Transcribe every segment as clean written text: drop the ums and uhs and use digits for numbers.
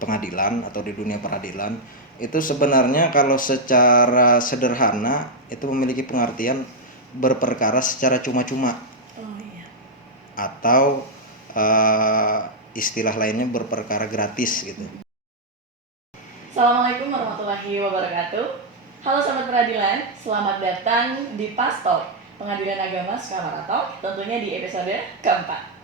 pengadilan atau di dunia peradilan itu sebenarnya kalau secara sederhana itu memiliki pengertian berperkara secara cuma-cuma. Oh iya. Atau istilah lainnya berperkara gratis gitu. Assalamualaikum warahmatullahi wabarakatuh. Halo sahabat peradilan, selamat datang di Pastok Pengadilan Agama Sukamara Talk, tentunya di episode keempat.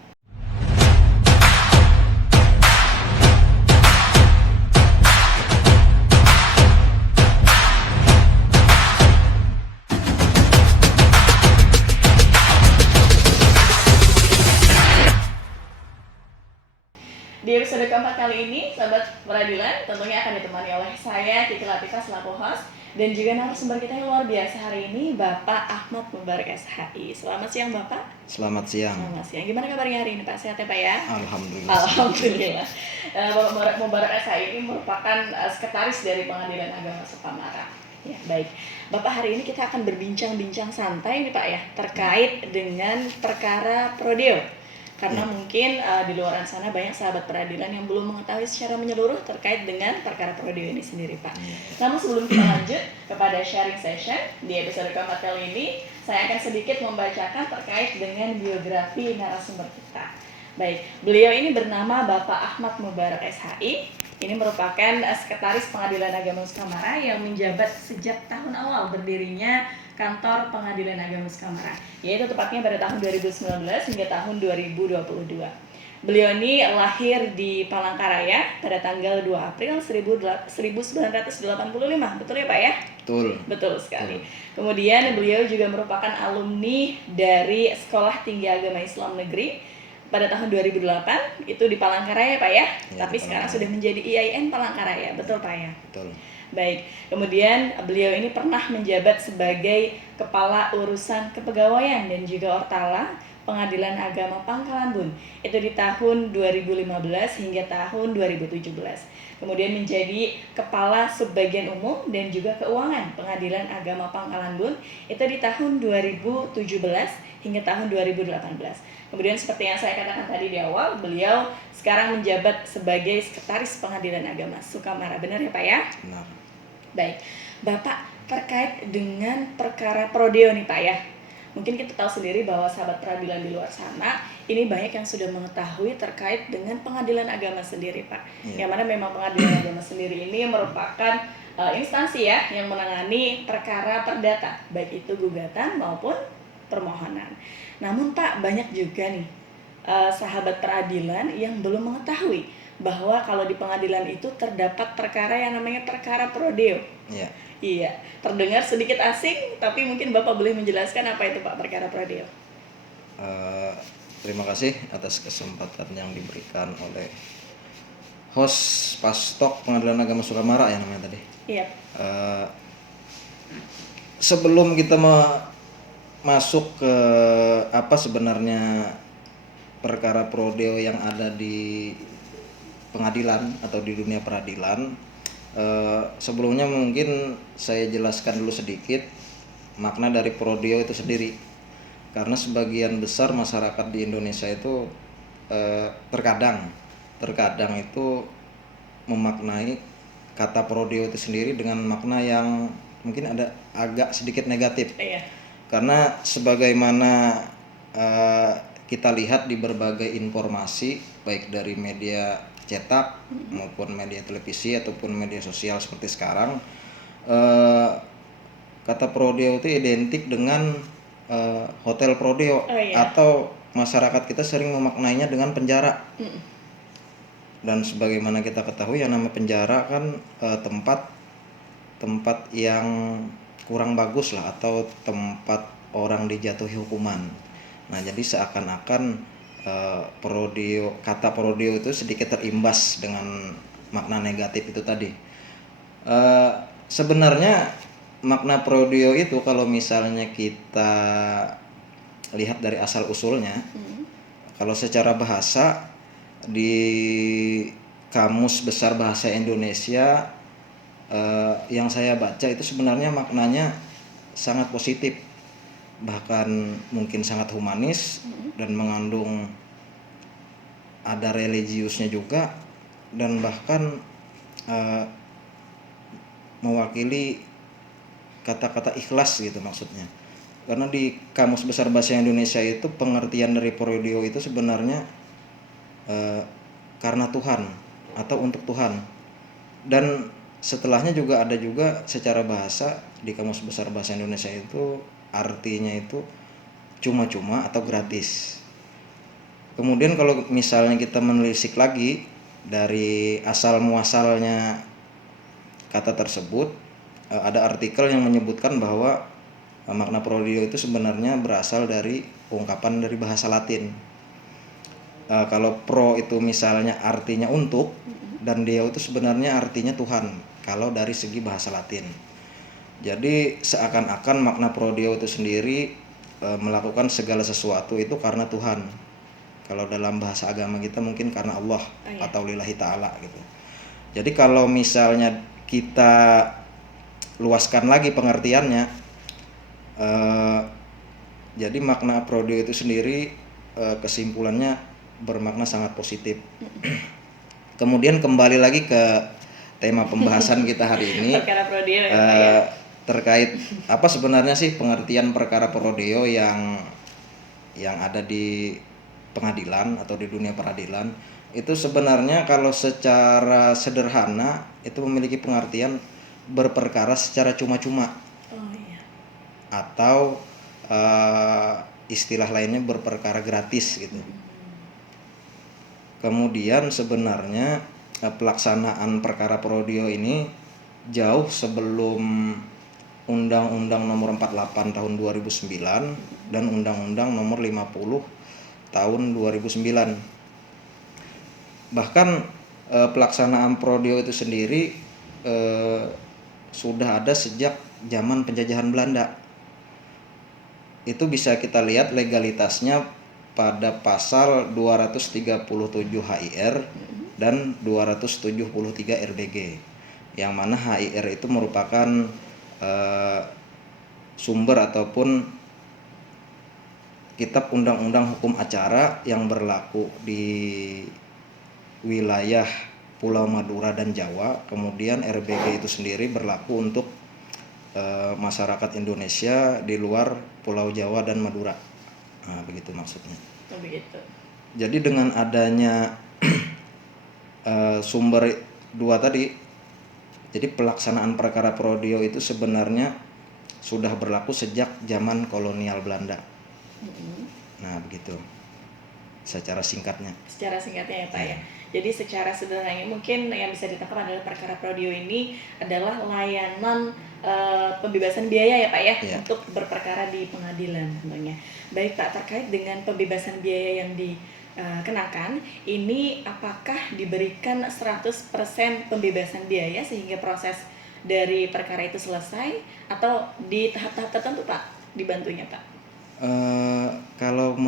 Di episode keempat kali ini, sahabat peradilan tentunya akan ditemani oleh saya, Kiki Latifah selaku host, dan juga narasumber kita yang luar biasa hari ini, Bapak Ahmad Mubarak SHI. Selamat siang, Bapak. Selamat siang. Selamat siang. Gimana kabarnya hari ini, Pak? Sehat ya, Pak ya? Alhamdulillah. Alhamdulillah. Bapak Mubarak SHI ini merupakan sekretaris dari Pengadilan Agama Sukamara. Ya, baik. Bapak, hari ini kita akan berbincang-bincang santai nih, Pak ya, terkait dengan perkara prodeo. Karena mungkin di luar sana banyak sahabat peradilan yang belum mengetahui secara menyeluruh terkait dengan perkara prodeo ini sendiri, Pak. Namun sebelum kita lanjut kepada sharing session di episode keempat kali ini, saya akan sedikit membacakan terkait dengan biografi narasumber kita. Baik, beliau ini bernama Bapak Ahmad Mubarak SHI. Ini merupakan sekretaris Pengadilan Agama Sukamara yang menjabat sejak tahun awal berdirinya Kantor Pengadilan Agama Sukamara, yaitu tepatnya pada tahun 2019 hingga tahun 2022. Beliau ini lahir di Palangkaraya pada tanggal 2 April 1985, betul ya Pak ya? Betul. Betul sekali. Kemudian beliau juga merupakan alumni dari Sekolah Tinggi Agama Islam Negeri pada tahun 2008, itu di Palangkaraya Pak ya? Tapi sekarang sudah menjadi IAIN Palangkaraya, betul Pak ya? Betul. Baik, kemudian beliau ini pernah menjabat sebagai Kepala Urusan Kepegawaian dan juga Ortala Pengadilan Agama Pangkalan Bun, itu di tahun 2015 hingga tahun 2017. Kemudian menjadi Kepala Subbagian Umum dan juga Keuangan Pengadilan Agama Pangkalan Bun, itu di tahun 2017 hingga tahun 2018. Kemudian seperti yang saya katakan tadi di awal, beliau sekarang menjabat sebagai Sekretaris Pengadilan Agama Sukamara. Benar ya Pak ya? Benar. Baik, Bapak, terkait dengan perkara prodeo nih Pak ya. Mungkin kita tahu sendiri bahwa sahabat peradilan di luar sana ini banyak yang sudah mengetahui terkait dengan pengadilan agama sendiri Pak. Yang mana memang pengadilan agama sendiri ini merupakan instansi ya yang menangani perkara perdata, baik itu gugatan maupun permohonan. Namun Pak, banyak juga nih sahabat peradilan yang belum mengetahui bahwa kalau di pengadilan itu terdapat perkara yang namanya perkara prodeo. Iya. Iya, terdengar sedikit asing, tapi mungkin Bapak boleh menjelaskan apa itu Pak perkara prodeo? Terima kasih atas kesempatan yang diberikan oleh host Pastok Pengadilan Agama Sukamara ya namanya tadi. Iya. Sebelum kita masuk ke apa sebenarnya perkara prodeo yang ada di pengadilan atau di dunia peradilan, sebelumnya mungkin saya jelaskan dulu sedikit makna dari prodeo itu sendiri, karena sebagian besar masyarakat di Indonesia itu terkadang itu memaknai kata prodeo itu sendiri dengan makna yang mungkin ada agak sedikit negatif. Iya. Karena sebagaimana kita lihat di berbagai informasi baik dari media cetak maupun media televisi ataupun media sosial seperti sekarang, kata prodeo itu identik dengan hotel prodeo. Atau masyarakat kita sering memaknainya dengan penjara. Dan sebagaimana kita ketahui yang namanya penjara kan tempat yang kurang bagus lah, atau tempat orang dijatuhi hukuman. Nah, jadi seakan-akan kata prodeo itu sedikit terimbas dengan makna negatif itu tadi. Sebenarnya makna prodeo itu kalau misalnya kita lihat dari asal usulnya, kalau secara bahasa di Kamus Besar Bahasa Indonesia yang saya baca itu sebenarnya maknanya sangat positif, bahkan mungkin sangat humanis dan mengandung ada religiusnya juga, dan bahkan eh, mewakili kata-kata ikhlas gitu maksudnya. Karena di Kamus Besar Bahasa Indonesia itu pengertian dari prodeo itu sebenarnya eh, karena Tuhan atau untuk Tuhan. Dan setelahnya juga ada juga secara bahasa di Kamus Besar Bahasa Indonesia itu artinya itu cuma-cuma atau gratis. Kemudian kalau misalnya kita menelisik lagi dari asal muasalnya kata tersebut, ada artikel yang menyebutkan bahwa makna prodeo itu sebenarnya berasal dari ungkapan dari bahasa Latin. Kalau pro itu misalnya artinya untuk, dan deo itu sebenarnya artinya Tuhan kalau dari segi bahasa Latin. Jadi seakan-akan makna prodeo itu sendiri melakukan segala sesuatu itu karena Tuhan. Kalau dalam bahasa agama kita mungkin karena Allah atau lillahi ta'ala gitu. Jadi kalau misalnya kita luaskan lagi pengertiannya, jadi makna prodeo itu sendiri kesimpulannya bermakna sangat positif. Kemudian kembali lagi ke tema pembahasan kita hari ini, Perkara prodeo ya Pak ya. terkait apa sebenarnya sih pengertian perkara prodeo yang ada di pengadilan atau di dunia peradilan. Itu sebenarnya kalau secara sederhana itu memiliki pengertian berperkara secara cuma-cuma Oh iya. atau istilah lainnya berperkara gratis gitu. Kemudian sebenarnya pelaksanaan perkara prodeo ini jauh sebelum Undang-Undang Nomor 48 Tahun 2009 dan Undang-Undang Nomor 50 Tahun 2009. Bahkan pelaksanaan prodeo itu sendiri sudah ada sejak zaman penjajahan Belanda. Itu bisa kita lihat legalitasnya pada pasal 237 HIR dan 273 RBG, yang mana HIR itu merupakan sumber ataupun kitab undang-undang hukum acara yang berlaku di wilayah Pulau Madura dan Jawa. Kemudian RBG itu sendiri berlaku untuk masyarakat Indonesia di luar Pulau Jawa dan Madura. Nah, begitu maksudnya. Oh begitu. Jadi dengan adanya sumber dua tadi, jadi pelaksanaan perkara prodeo itu sebenarnya sudah berlaku sejak zaman kolonial Belanda. Nah, begitu secara singkatnya. Secara singkatnya ya Pak ya. Jadi secara sederhananya mungkin yang bisa ditangkap adalah perkara prodeo ini adalah layanan pembebasan biaya ya Pak ya, untuk berperkara di pengadilan tentunya. Baik Pak, terkait dengan pembebasan biaya yang dikenakan, ini apakah diberikan 100% pembebasan biaya sehingga proses dari perkara itu selesai atau di tahap-tahap tertentu Pak dibantunya Pak? Kalau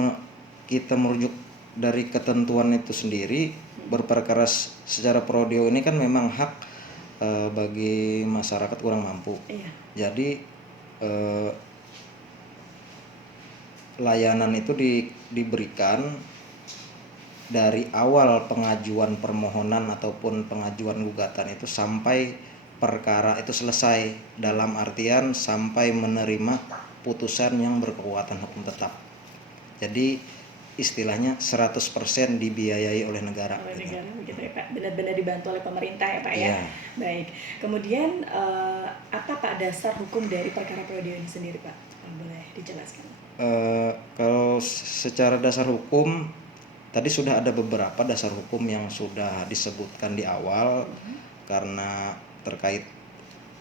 kita merujuk dari ketentuan itu sendiri, berperkara secara prodeo ini kan memang hak bagi masyarakat kurang mampu. Iya. Jadi layanan itu diberikan dari awal pengajuan permohonan ataupun pengajuan gugatan itu sampai perkara itu selesai, dalam artian sampai menerima putusan yang berkekuatan hukum tetap. Jadi istilahnya 100% dibiayai oleh negara. Oleh negara begitu ya Pak, benar-benar dibantu oleh pemerintah ya Pak ya. Iya. Baik. Kemudian apa Pak dasar hukum dari perkara prodeo ini sendiri Pak? Boleh dijelaskan? Kalau secara dasar hukum tadi sudah ada beberapa dasar hukum yang sudah disebutkan di awal, karena terkait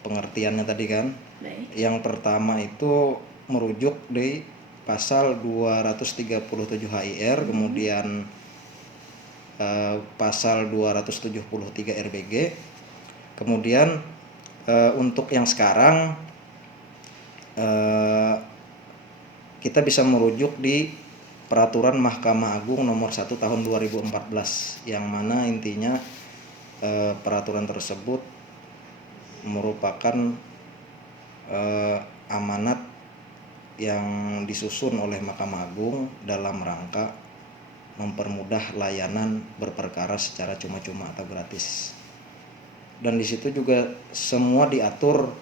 pengertiannya tadi kan. Baik. Yang pertama itu merujuk di pasal 237 HIR, kemudian pasal 273 RBG. Kemudian untuk yang sekarang kita bisa merujuk di Peraturan Mahkamah Agung Nomor 1 Tahun 2014, yang mana intinya peraturan tersebut merupakan amanat yang disusun oleh Mahkamah Agung dalam rangka mempermudah layanan berperkara secara cuma-cuma atau gratis. Dan di situ juga semua diatur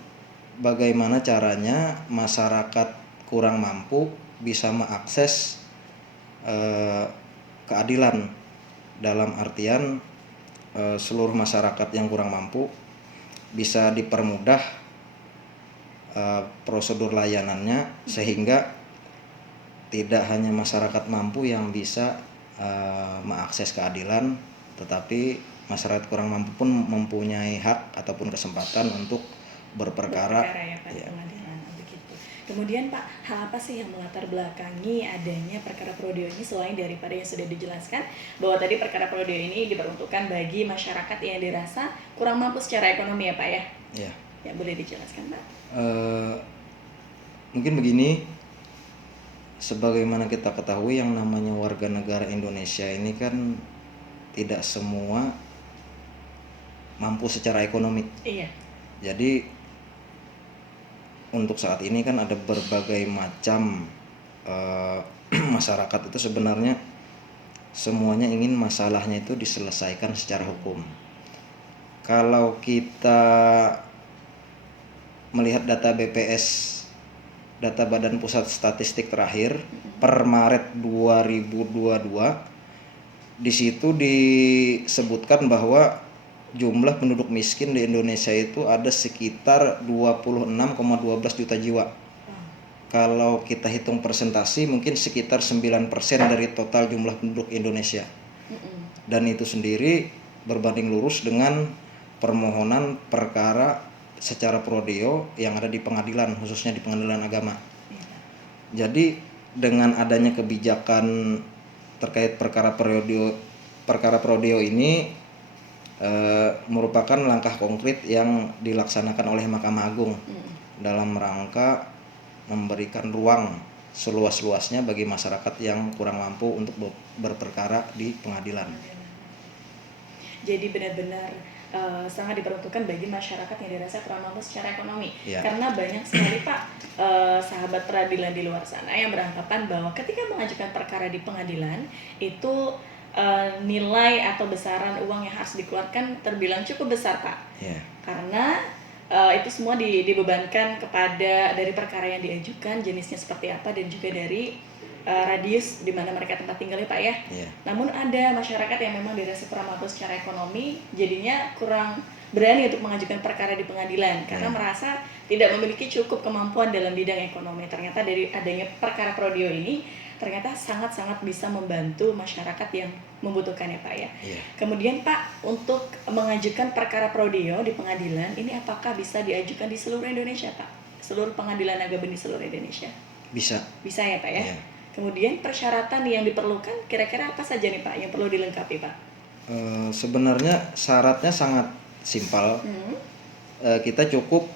bagaimana caranya masyarakat kurang mampu bisa mengakses keadilan, dalam artian seluruh masyarakat yang kurang mampu bisa dipermudah prosedur layanannya, sehingga tidak hanya masyarakat mampu yang bisa mengakses keadilan, tetapi masyarakat kurang mampu pun mempunyai hak ataupun kesempatan untuk berperkara. Ya Pak, di pengadilan begitu. Kemudian Pak, hal apa sih yang melatar belakangi adanya perkara prodeo ini selain daripada yang sudah dijelaskan bahwa tadi perkara prodeo ini diperuntukkan bagi masyarakat yang dirasa kurang mampu secara ekonomi ya Pak ya? Ya. Ya, boleh dijelaskan Pak? Mungkin begini, sebagaimana kita ketahui yang namanya warga negara Indonesia ini kan tidak semua mampu secara ekonomi. Iya. Jadi untuk saat ini kan ada berbagai macam masyarakat itu sebenarnya semuanya ingin masalahnya itu diselesaikan secara hukum. Kalau kita melihat data BPS, data Badan Pusat Statistik terakhir per Maret 2022, di situ disebutkan bahwa jumlah penduduk miskin di Indonesia itu ada sekitar 26,12 juta jiwa. Kalau kita hitung persentasi mungkin sekitar 9% dari total jumlah penduduk Indonesia. Dan itu sendiri berbanding lurus dengan permohonan perkara secara prodeo yang ada di pengadilan, khususnya di pengadilan agama. Jadi dengan adanya kebijakan terkait perkara prodeo ini merupakan langkah konkret yang dilaksanakan oleh Mahkamah Agung dalam rangka memberikan ruang seluas-luasnya bagi masyarakat yang kurang mampu untuk berperkara di pengadilan. Jadi benar-benar sangat diperuntukkan bagi masyarakat yang dirasa kurang mampu secara ekonomi. Ya. Karena banyak sekali Pak sahabat peradilan di luar sana yang beranggapan bahwa ketika mengajukan perkara di pengadilan itu nilai atau besaran uang yang harus dikeluarkan terbilang cukup besar Pak. Ya. Karena itu semua dibebankan kepada dari perkara yang diajukan, jenisnya seperti apa, dan juga dari radius di mana mereka tempat tinggal ya Pak ya. Yeah. Namun ada masyarakat yang memang dirasa kurang mampu secara ekonomi, jadinya kurang berani untuk mengajukan perkara di pengadilan karena merasa tidak memiliki cukup kemampuan dalam bidang ekonomi. Ternyata dari adanya perkara prodeo ini ternyata sangat-sangat bisa membantu masyarakat yang membutuhkan ya Pak ya. Yeah. Kemudian Pak, untuk mengajukan perkara prodeo di pengadilan ini apakah bisa diajukan di seluruh Indonesia Pak? Seluruh pengadilan agama di seluruh Indonesia? Bisa. Bisa ya Pak ya? Yeah. Kemudian persyaratan yang diperlukan kira-kira apa saja nih Pak yang perlu dilengkapi Pak? Sebenarnya syaratnya sangat simpel. Kita cukup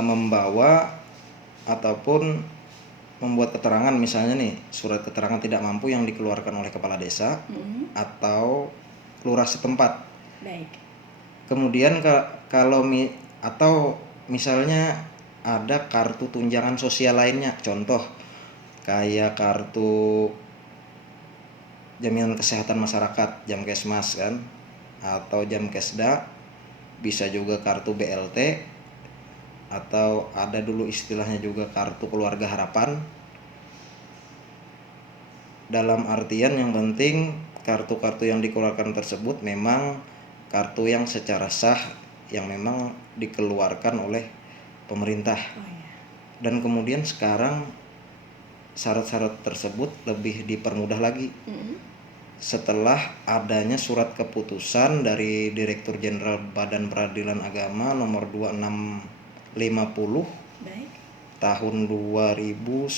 membawa ataupun membuat keterangan, misalnya nih surat keterangan tidak mampu yang dikeluarkan oleh kepala desa atau lurah setempat. Baik. Kemudian kalau atau misalnya ada kartu tunjangan sosial lainnya, contoh kayak kartu jaminan kesehatan masyarakat, Jamkesmas kan, atau Jamkesda, bisa juga kartu BLT, atau ada dulu istilahnya juga kartu keluarga harapan. Dalam artian yang penting kartu-kartu yang dikeluarkan tersebut memang kartu yang secara sah, yang memang dikeluarkan oleh pemerintah. Dan kemudian sekarang syarat-syarat tersebut lebih dipermudah lagi setelah adanya surat keputusan dari Direktur Jenderal Badan Peradilan Agama nomor 2650 tahun 2019,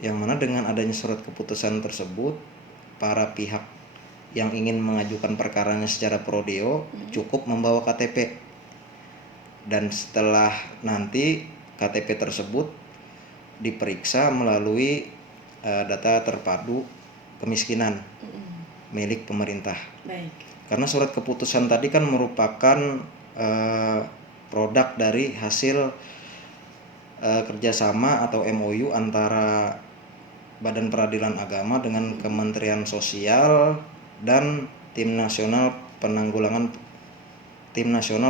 yang mana dengan adanya surat keputusan tersebut para pihak yang ingin mengajukan perkaranya secara prodeo cukup membawa KTP, dan setelah nanti KTP tersebut diperiksa melalui data terpadu kemiskinan milik pemerintah. Baik. Karena surat keputusan tadi kan merupakan produk dari hasil kerjasama atau MOU antara Badan Peradilan Agama dengan Kementerian Sosial dan Tim Nasional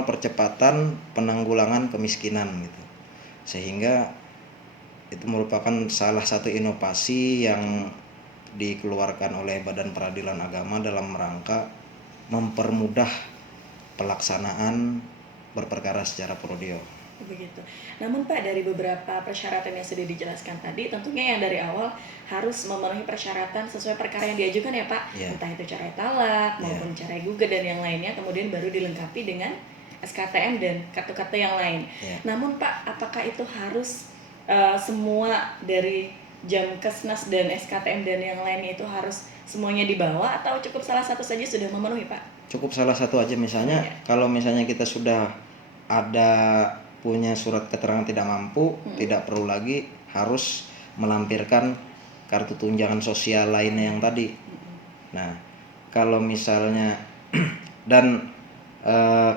Percepatan Penanggulangan Kemiskinan gitu. Sehingga itu merupakan salah satu inovasi yang dikeluarkan oleh Badan Peradilan Agama dalam rangka mempermudah pelaksanaan berperkara secara prodeo. Begitu. Namun Pak, dari beberapa persyaratan yang sudah dijelaskan tadi, tentunya yang dari awal harus memenuhi persyaratan sesuai perkara yang diajukan ya Pak. Yeah. Entah itu cerai talak maupun cerai gugat dan yang lainnya, kemudian baru dilengkapi dengan SKTM dan kartu-kartu yang lain. Yeah. Namun Pak, apakah itu harus semua dari Jamkesnas dan SKTM dan yang lainnya itu harus semuanya dibawa, atau cukup salah satu saja sudah memenuhi Pak? Cukup salah satu aja, misalnya kalau misalnya kita sudah ada punya surat keterangan tidak mampu, tidak perlu lagi harus melampirkan kartu tunjangan sosial lainnya yang tadi. Nah, kalau misalnya dan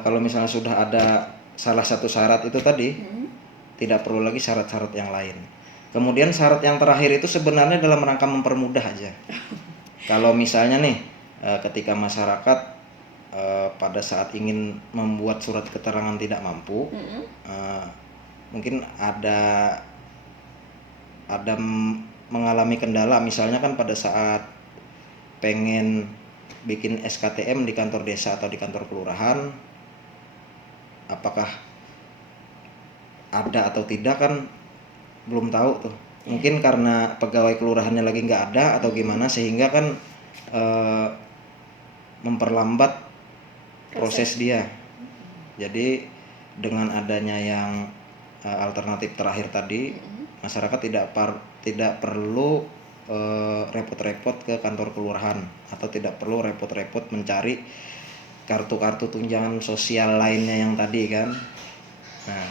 kalau misalnya sudah ada salah satu syarat itu tadi, tidak perlu lagi syarat-syarat yang lain. Kemudian syarat yang terakhir itu sebenarnya dalam rangka mempermudah aja. Kalau misalnya nih ketika masyarakat pada saat ingin membuat surat keterangan tidak mampu, mungkin ada mengalami kendala, misalnya kan pada saat pengen bikin SKTM di kantor desa atau di kantor kelurahan, apakah ada atau tidak kan belum tahu tuh. Mungkin karena pegawai kelurahannya lagi nggak ada atau gimana, sehingga kan memperlambat proses dia. Jadi dengan adanya yang alternatif terakhir tadi, masyarakat tidak perlu repot-repot ke kantor kelurahan atau tidak perlu repot-repot mencari kartu-kartu tunjangan sosial lainnya yang tadi kan. Nah,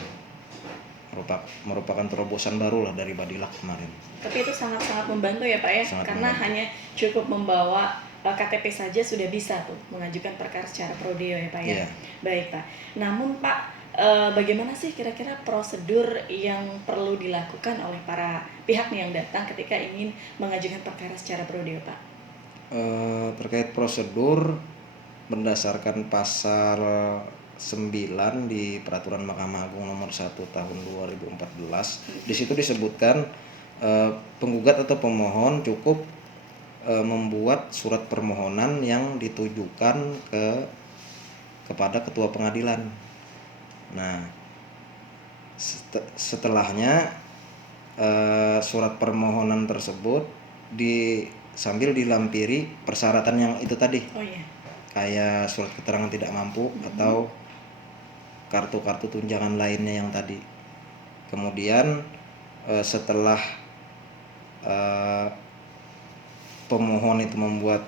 merupakan terobosan baru lah dari Badilak kemarin. Tapi itu sangat-sangat membantu ya Pak ya, karena hanya cukup membawa KTP saja sudah bisa tuh mengajukan perkara secara prodeo ya Pak ya. Baik Pak. Namun Pak, bagaimana sih kira-kira prosedur yang perlu dilakukan oleh para pihak yang datang ketika ingin mengajukan perkara secara prodeo Pak? Terkait prosedur, berdasarkan pasal 9 di Peraturan Mahkamah Agung nomor 1 tahun 2014, di situ disebutkan penggugat atau pemohon cukup membuat surat permohonan yang ditujukan kepada ketua pengadilan. Nah, setelahnya surat permohonan tersebut sambil dilampiri persyaratan yang itu tadi. Kayak surat keterangan tidak mampu atau kartu-kartu tunjangan lainnya yang tadi. Kemudian setelah pemohon itu membuat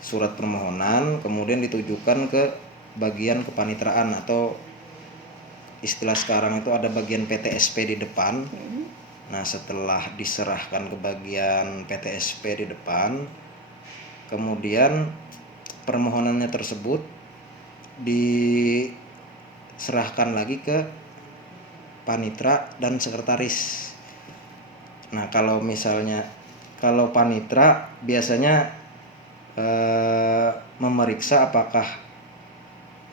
surat permohonan, kemudian ditujukan ke bagian kepanitraan atau istilah sekarang itu ada bagian PTSP di depan. Nah, setelah diserahkan ke bagian PTSP di depan, kemudian permohonannya tersebut diserahkan lagi ke panitra dan sekretaris. Nah, kalau panitra biasanya memeriksa apakah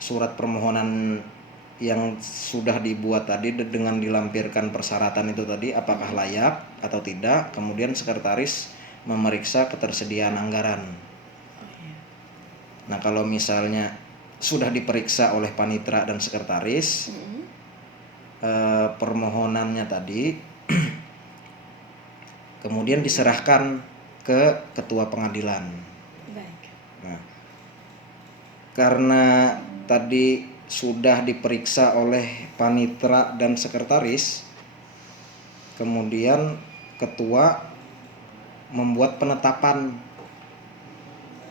surat permohonan yang sudah dibuat tadi dengan dilampirkan persyaratan itu tadi apakah layak atau tidak. Kemudian sekretaris memeriksa ketersediaan anggaran. Nah, kalau misalnya sudah diperiksa oleh panitra dan sekretaris, permohonannya tadi kemudian diserahkan ke ketua pengadilan. Nah, karena tadi sudah diperiksa oleh panitra dan sekretaris, kemudian ketua membuat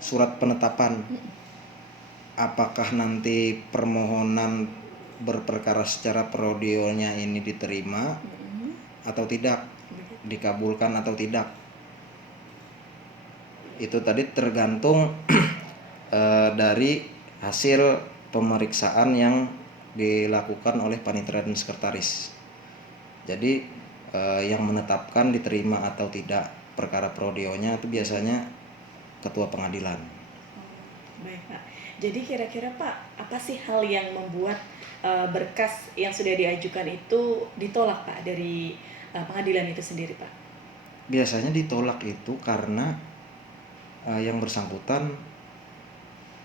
surat penetapan apakah nanti permohonan berperkara secara prodeonya ini diterima atau tidak, dikabulkan atau tidak. Itu tadi tergantung dari hasil pemeriksaan yang dilakukan oleh panitera dan sekretaris. Jadi yang menetapkan diterima atau tidak perkara prodeonya itu biasanya ketua pengadilan. Baik Pak. Jadi kira-kira Pak, apa sih hal yang membuat berkas yang sudah diajukan itu ditolak Pak dari pengadilan itu sendiri Pak? Biasanya ditolak itu karena yang bersangkutan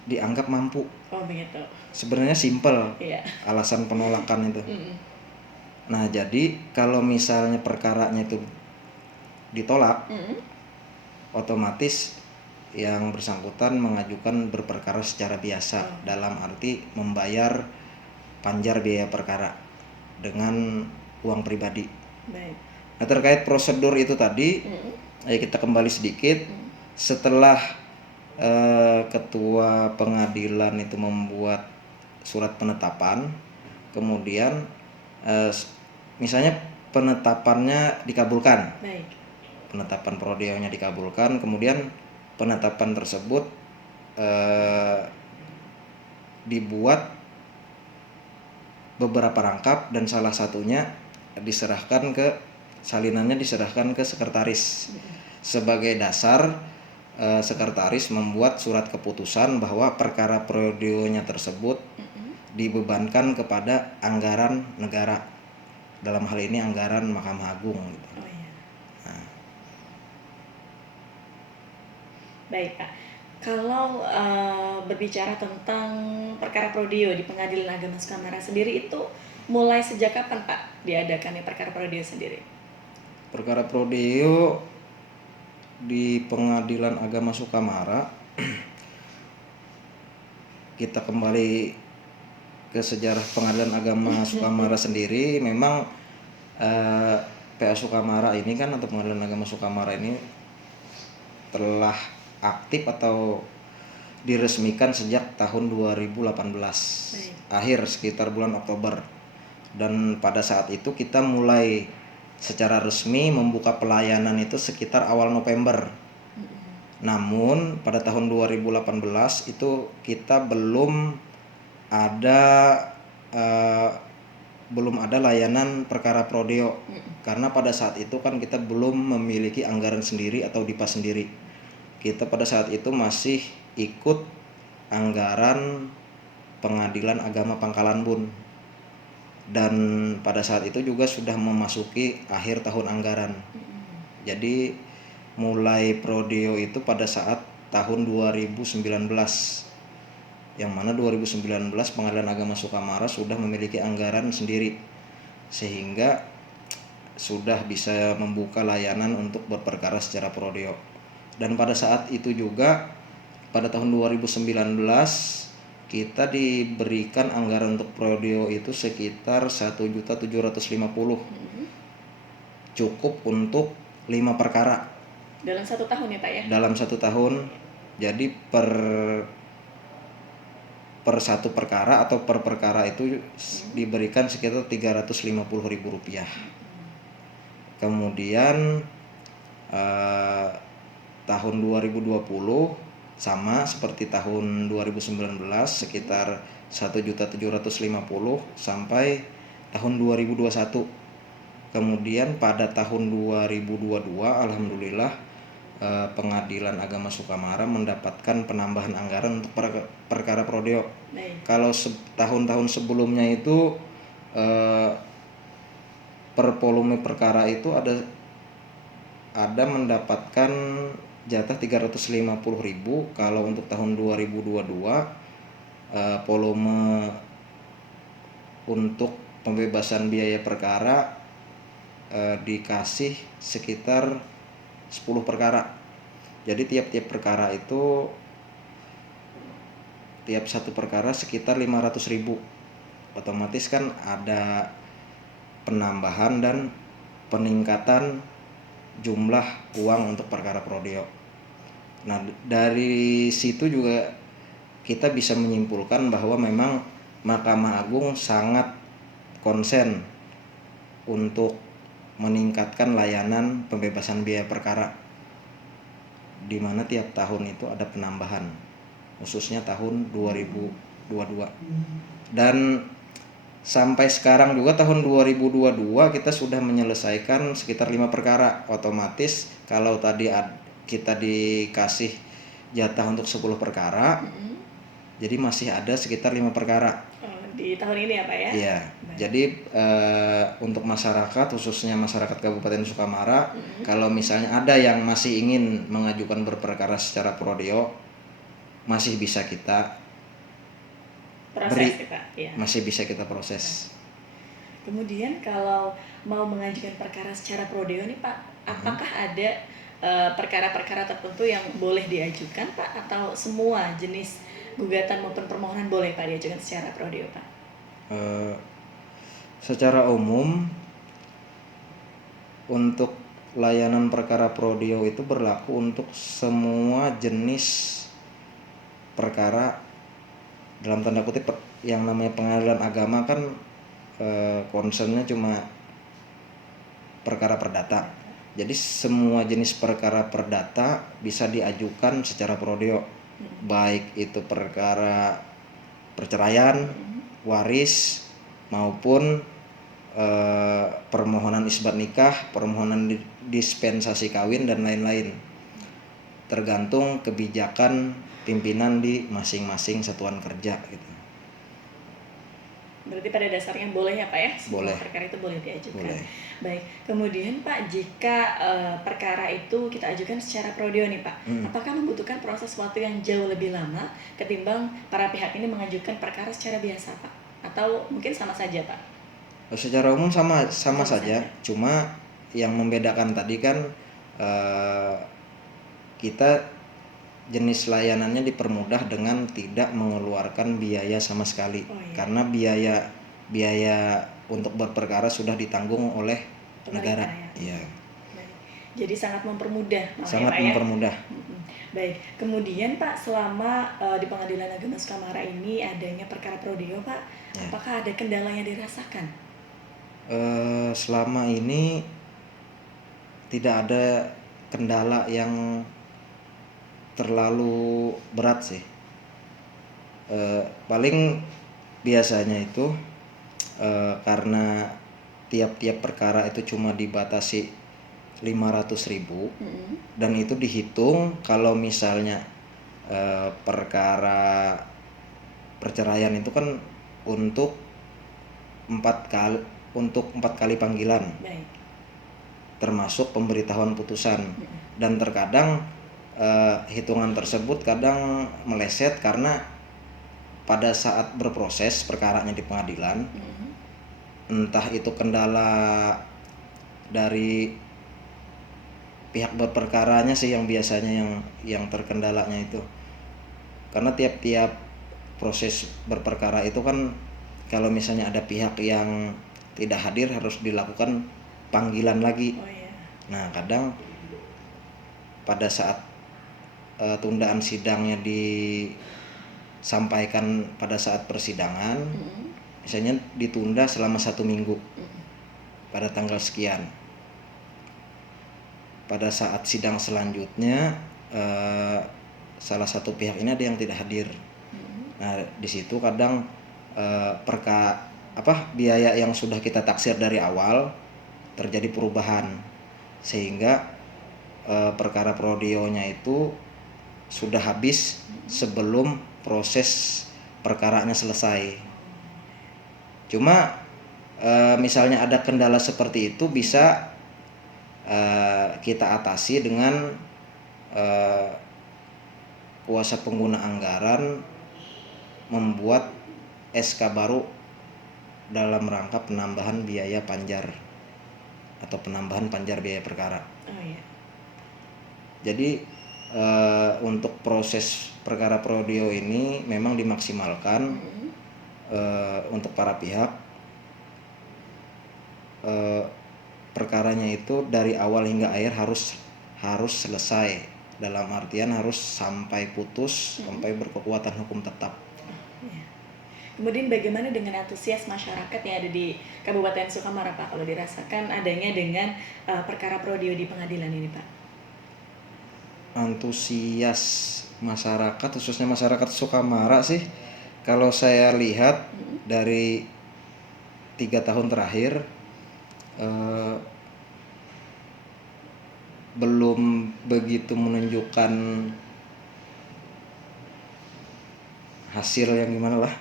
dianggap mampu. Oh begitu. Sebenarnya simpel Iya. alasan penolakan itu. Mm-mm. Nah, jadi kalau misalnya perkaranya itu ditolak, Mm-mm. otomatis yang bersangkutan mengajukan berperkara secara biasa, Oh. dalam arti membayar panjar biaya perkara dengan uang pribadi. Baik. Nah, terkait prosedur itu tadi, Mm-mm. kita kembali sedikit. Mm. Setelah ketua pengadilan itu membuat surat penetapan, kemudian misalnya penetapannya dikabulkan, Baik. penetapan prodeonya dikabulkan, kemudian penetapan tersebut dibuat beberapa rangkap dan salah satunya salinannya diserahkan ke sekretaris. Sebagai dasar, sekretaris membuat surat keputusan bahwa perkara prodeonya tersebut dibebankan kepada anggaran negara, dalam hal ini anggaran Mahkamah Agung gitu. Oh iya. Nah, Baik Pak. Kalau berbicara tentang perkara prodeo di Pengadilan Agama Sukamara sendiri itu mulai sejak kapan Pak diadakannya perkara prodeo sendiri? perkara prodeo di Pengadilan Agama Sukamara, kita kembali ke sejarah Pengadilan Agama Sukamara sendiri. Memang PA Sukamara ini kan, atau Pengadilan Agama Sukamara ini telah aktif atau diresmikan sejak tahun 2018 akhir, sekitar bulan Oktober. Dan pada saat itu kita mulai secara resmi membuka pelayanan itu sekitar awal November. Namun pada tahun 2018 itu kita belum ada layanan perkara prodeo, karena pada saat itu kan kita belum memiliki anggaran sendiri atau DIPA sendiri. Kita pada saat itu masih ikut anggaran Pengadilan Agama Pangkalan Bun, dan pada saat itu juga sudah memasuki akhir tahun anggaran. Jadi mulai prodeo itu pada saat tahun 2019, yang mana 2019 Pengadilan Agama Sukamara sudah memiliki anggaran sendiri, sehingga sudah bisa membuka layanan untuk berperkara secara prodeo. Dan pada saat itu juga pada tahun 2019 kita diberikan anggaran untuk prodeo itu sekitar 1.750.000, cukup untuk 5 perkara Dalam 1 tahun ya Pak ya? dalam 1 tahun. Jadi per satu perkara atau per perkara itu diberikan sekitar Rp350.000. Kemudian tahun 2020 sama seperti tahun 2019, sekitar 1.750.000 sampai tahun 2021. Kemudian pada tahun 2022 alhamdulillah Pengadilan Agama Sukamara mendapatkan penambahan anggaran untuk perkara prodeo. Kalau tahun-tahun sebelumnya itu per volume perkara itu ada mendapatkan jatah 350.000. Kalau untuk tahun 2022 volume untuk pembebasan biaya perkara dikasih sekitar 10 perkara. Jadi tiap-tiap perkara itu, tiap satu perkara sekitar 500.000. Otomatis kan ada penambahan dan peningkatan jumlah uang untuk perkara prodeo. Nah, dari situ juga kita bisa menyimpulkan bahwa memang Mahkamah Agung sangat konsen untuk meningkatkan layanan pembebasan biaya perkara, di mana tiap tahun itu ada penambahan, khususnya tahun 2022. Dan sampai sekarang juga tahun 2022 kita sudah menyelesaikan sekitar 5 perkara. Otomatis kalau tadi kita dikasih jatah untuk 10 perkara, jadi masih ada sekitar 5 perkara. Di tahun ini ya Pak ya? Iya. Baik. Jadi untuk masyarakat, khususnya masyarakat Kabupaten Sukamara, kalau misalnya ada yang masih ingin mengajukan berperkara secara prodeo, masih bisa kita Proses ya Pak? Ya. masih bisa kita proses. Kemudian kalau mau mengajukan perkara secara prodeo nih Pak, apakah ada perkara-perkara tertentu yang boleh diajukan Pak, atau semua jenis gugatan maupun permohonan boleh Pak diajukan secara prodeo Pak? Secara umum untuk layanan perkara prodeo itu berlaku untuk semua jenis perkara, dalam tanda kutip yang namanya pengadilan agama kan concernnya cuma perkara perdata. Jadi semua jenis perkara perdata bisa diajukan secara prodeo, baik itu perkara perceraian, waris, maupun permohonan isbat nikah, permohonan dispensasi kawin dan lain-lain. Tergantung kebijakan pimpinan di masing-masing satuan kerja gitu. Berarti pada dasarnya boleh ya Pak ya? Semua Boleh. perkara itu boleh diajukan. Boleh. Baik. Kemudian Pak, jika perkara itu kita ajukan secara prodeo nih Pak, apakah membutuhkan proses waktu yang jauh lebih lama ketimbang para pihak ini mengajukan perkara secara biasa Pak? Atau mungkin sama saja Pak? Secara umum sama Sama saja. saja. Cuma yang membedakan tadi kan kita jenis layanannya dipermudah dengan tidak mengeluarkan biaya sama sekali. Oh, iya. Karena biaya untuk berperkara sudah ditanggung oleh negara. Iya. Baik. Jadi sangat mempermudah malah Sangat ya Pak mempermudah. ya? Baik. Kemudian Pak, selama di Pengadilan Agama Sukamara ini adanya perkara prodeo Pak, Ya. apakah ada kendala yang dirasakan? Selama ini tidak ada kendala yang terlalu berat sih. Paling biasanya itu karena tiap-tiap perkara itu cuma dibatasi 500.000, dan itu dihitung kalau misalnya perkara perceraian itu kan untuk 4 kali panggilan. Baik. Termasuk pemberitahuan putusan. Dan terkadang hitungan tersebut kadang meleset karena pada saat berproses perkaranya di pengadilan, entah itu kendala dari pihak berperkaranya sih yang biasanya yang terkendalanya itu, karena tiap-tiap proses berperkara itu kan kalau misalnya ada pihak yang tidak hadir harus dilakukan panggilan lagi. Oh iya. Nah kadang pada saat tundaan sidangnya disampaikan pada saat persidangan, misalnya ditunda selama 1 minggu pada tanggal sekian. Pada saat sidang selanjutnya salah satu pihak ini ada yang tidak hadir. Nah di situ kadang biaya yang sudah kita taksir dari awal terjadi perubahan, sehingga perkara prodeo-nya itu sudah habis sebelum proses perkaranya selesai. Cuma misalnya ada kendala seperti itu bisa kita atasi dengan kuasa pengguna anggaran membuat SK baru dalam rangka penambahan biaya panjar atau penambahan panjar biaya perkara. Oh iya. Jadi untuk proses perkara prodeo ini memang dimaksimalkan untuk para pihak. Perkaranya itu dari awal hingga akhir harus selesai, dalam artian harus sampai putus, sampai berkekuatan hukum tetap. Kemudian bagaimana dengan antusias masyarakat yang ada di Kabupaten Sukamara Pak, kalau dirasakan adanya dengan perkara prodeo di pengadilan ini Pak? Antusias masyarakat, khususnya masyarakat Sukamara sih, kalau saya lihat dari 3 tahun terakhir belum begitu menunjukkan hasil yang gimana lah.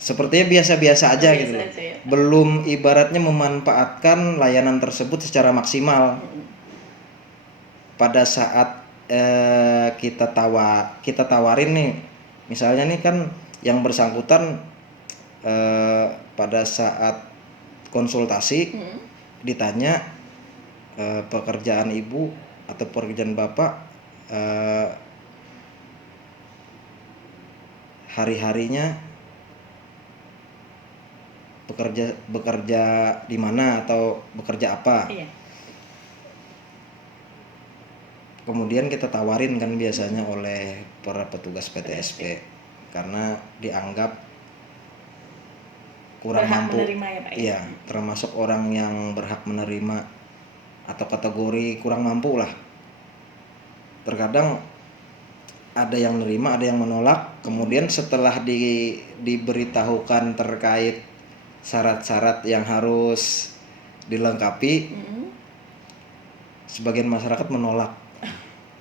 Sepertinya biasa-biasa aja gitu loh. Biasa aja ya, Pak. Belum ibaratnya memanfaatkan layanan tersebut secara maksimal. Pada saat kita tawarin nih, misalnya nih kan yang bersangkutan pada saat konsultasi ditanya pekerjaan ibu atau pekerjaan bapak hari-harinya bekerja di mana atau bekerja apa. Iya. Kemudian kita tawarin kan biasanya oleh para petugas PTSP karena dianggap kurang Berhak mampu. menerima ya, Pak, ya? Iya, termasuk orang yang berhak menerima atau kategori kurang mampu lah. Terkadang ada yang nerima, ada yang menolak. Kemudian setelah diberitahukan terkait syarat-syarat yang harus dilengkapi, sebagian masyarakat menolak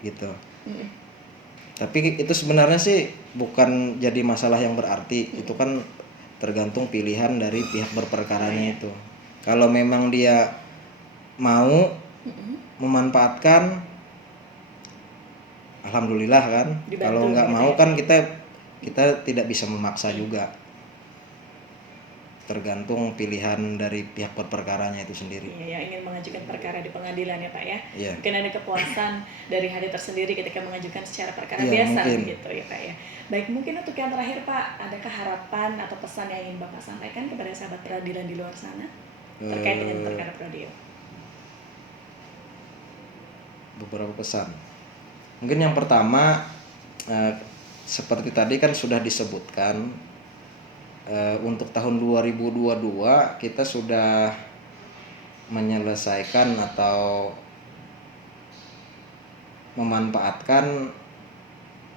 gitu. Tapi itu sebenarnya sih bukan jadi masalah yang berarti. Itu kan tergantung pilihan dari pihak berperkaranya itu. Kalau memang dia mau memanfaatkan, alhamdulillah kan. Dibantu Kalau nggak gitu mau ya. kan kita tidak bisa memaksa juga. Tergantung pilihan dari pihak berperkaranya itu sendiri. Iya, yang ingin mengajukan perkara di pengadilan ya, Pak ya. Iya. Mungkin ada kepuasan dari hati tersendiri ketika mengajukan secara perkara Iya, biasa mungkin. gitu ya, Pak ya. Baik, mungkin untuk yang terakhir, Pak, adakah harapan atau pesan yang ingin Bapak sampaikan kepada sahabat peradilan di luar sana terkait dengan perkara Prodeo? Beberapa pesan. Mungkin yang pertama seperti tadi kan sudah disebutkan, untuk tahun 2022 kita sudah menyelesaikan atau memanfaatkan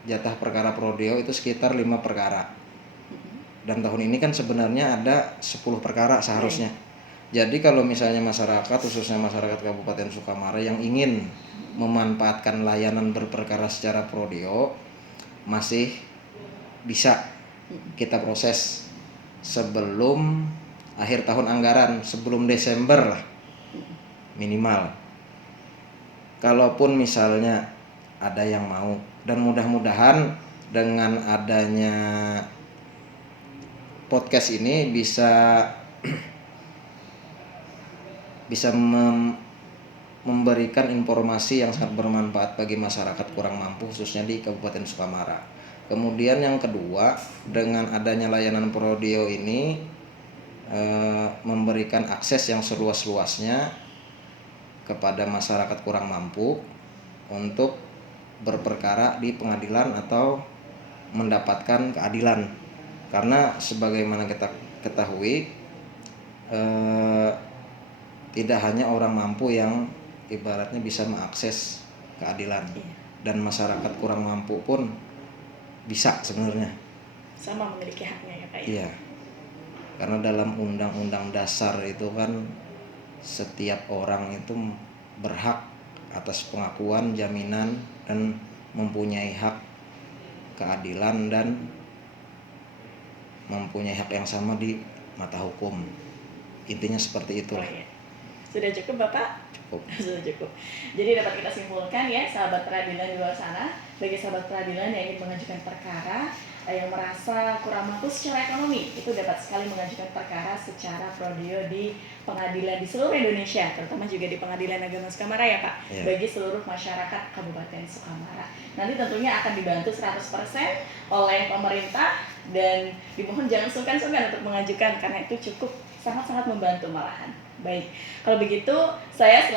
jatah perkara Prodeo itu sekitar 5 perkara. Dan tahun ini kan sebenarnya ada 10 perkara seharusnya. Jadi kalau misalnya masyarakat, khususnya masyarakat Kabupaten Sukamara yang ingin memanfaatkan layanan berperkara secara Prodeo, masih bisa kita proses sebelum akhir tahun anggaran, sebelum Desember lah minimal. Kalaupun misalnya ada yang mau, dan mudah-mudahan dengan adanya podcast ini bisa memberikan informasi yang sangat bermanfaat bagi masyarakat kurang mampu, khususnya di Kabupaten Sukamara. Kemudian yang kedua, dengan adanya layanan Prodeo ini memberikan akses yang seluas-luasnya kepada masyarakat kurang mampu untuk berperkara di pengadilan atau mendapatkan keadilan. Karena sebagaimana kita ketahui, tidak hanya orang mampu yang ibaratnya bisa mengakses keadilan, dan masyarakat kurang mampu pun bisa sebenarnya. Sama memiliki haknya ya, Pak ya. Iya. Karena dalam undang-undang dasar itu kan setiap orang itu berhak atas pengakuan, jaminan, dan mempunyai hak keadilan dan mempunyai hak yang sama di mata hukum. Intinya seperti itulah. Oh, iya. Sudah cukup Bapak? Cukup. Sudah cukup. Jadi dapat kita simpulkan ya, sahabat peradilan di luar sana, bagi sahabat peradilan yang ingin mengajukan perkara, yang merasa kurang mampu secara ekonomi, itu dapat sekali mengajukan perkara secara Prodeo di pengadilan di seluruh Indonesia, terutama juga di Pengadilan Agama Sukamara ya Pak, bagi seluruh masyarakat Kabupaten Sukamara. Nanti tentunya akan dibantu 100% oleh pemerintah, dan dimohon jangan sungkan-sungkan untuk mengajukan karena itu cukup sangat-sangat membantu malahan. Baik, kalau begitu saya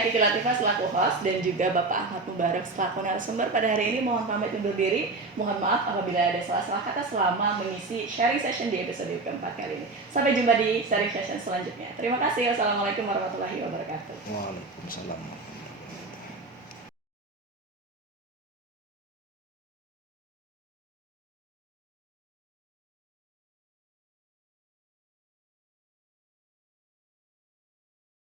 Titi Latifah selaku host dan juga Bapak Ahmad Mubarak selaku narasumber pada hari ini mohon pamit undur diri. Mohon maaf apabila ada salah-salah kata selama mengisi sharing session di episode keempat kali ini. Sampai jumpa di sharing session selanjutnya. Terima kasih. Wassalamualaikum warahmatullahi wabarakatuh. Waalaikumsalam.